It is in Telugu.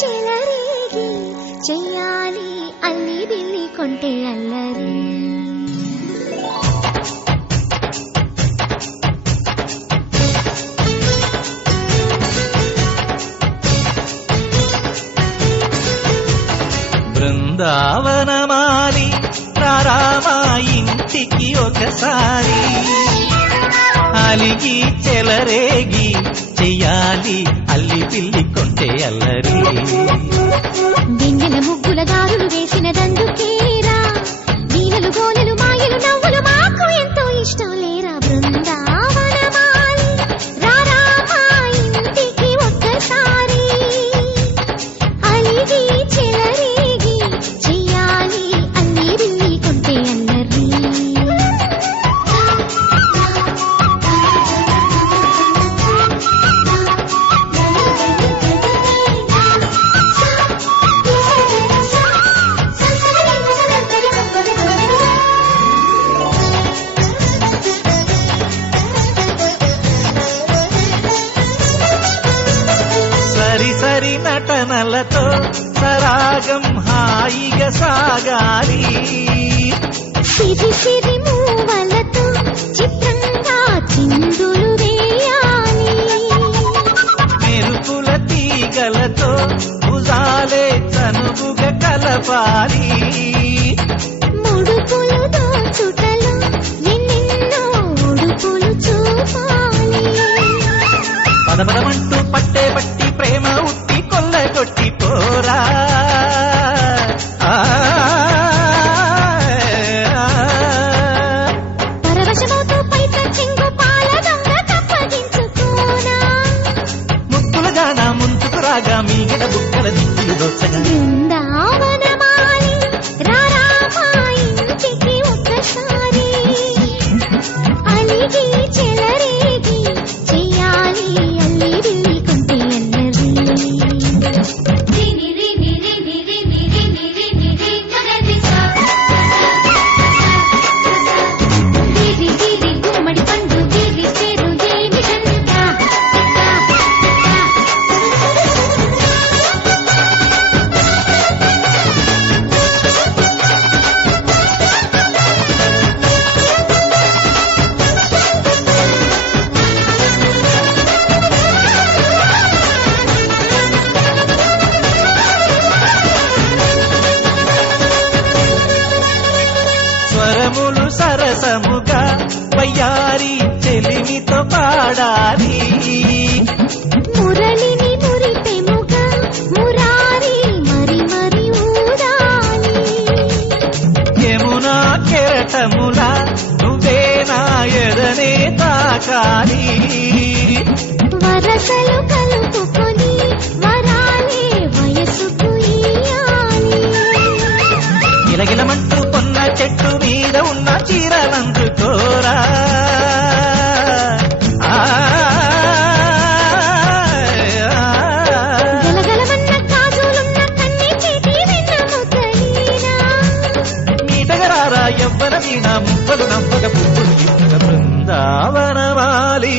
చెలరేగి చెయ్యాలి అల్లి బిల్లి కొంటే అల్లరి బృందావనమాలి రారామా ఇంటికి ఒకసారి అలిగి చెలరేగి చెయ్యాలి అల్లి పిల్లి కొంటే అల్లరి దింగల ముగ్గుల దారులు వేసినదందుకేరా వీణలు గోలెలు మాయలు నవ్వులు మాకు ఎంతో ఇష్టం లేరా బృందావనమాలి రారామా ఇంటికి ఒక్కసారి అలిగి చెలరేగి చెయ్యాలి అల్లి బిల్లి కొంటే అల్లరి సరి సరి నటనలతో సరాగం హాయిగా సాగాలి సిరి సిరి మూవలతో చిత్రంగా చిందులు వేయాలి మెరుపుల తీగలతో భుజాలే చనువుగా కలపాలి ముడుపులు దోచుటలో ఎన్నెన్నో ఉడుపులు చూపాలి పదపదమంటూ పట్టే పట్టి ప్రేమ ఉట్టి కొల్లగొట్టి పోరా పరవశమవుతూ పైట చెంగు పాల దొంగ తప్పగించుకోనా ముక్కులుగా నా ముందుకు రాగా మీగడ బుక్కల దిక్కులు దోచగా బృందావనమాలి రారామా ఇంటికి ఒక్కసారి అలిగి చెలరేగి చెయ్యాలి అల్లి బిల్లి కొంటే అల్లరి గుమ్మడి పండు గిరి పేరు ఏమిటంట స్వరములు సరసముగా వయ్యారి చెలిమితో పాడాలి మురళిని మురిపెముగా మురారి మరి మరి ఊదాలి యమునా కెరటములా నువ్వే నా ఎదనే తాకాలి వరసలు కలుపుకొని వరాలే వయసుకు ఇయ్యాలి గిలగిలమంటూ కొన్న చెట్టు మీద ఉన్న చీరలందుకోరా గలగలమన్న కాజులున్న కన్ని చేతి వెన్నముకలీనా మీటగరారా ఎవ్వర వీణ మువ్వలు నవ్వగ పువ్వులు బృందావనమాలి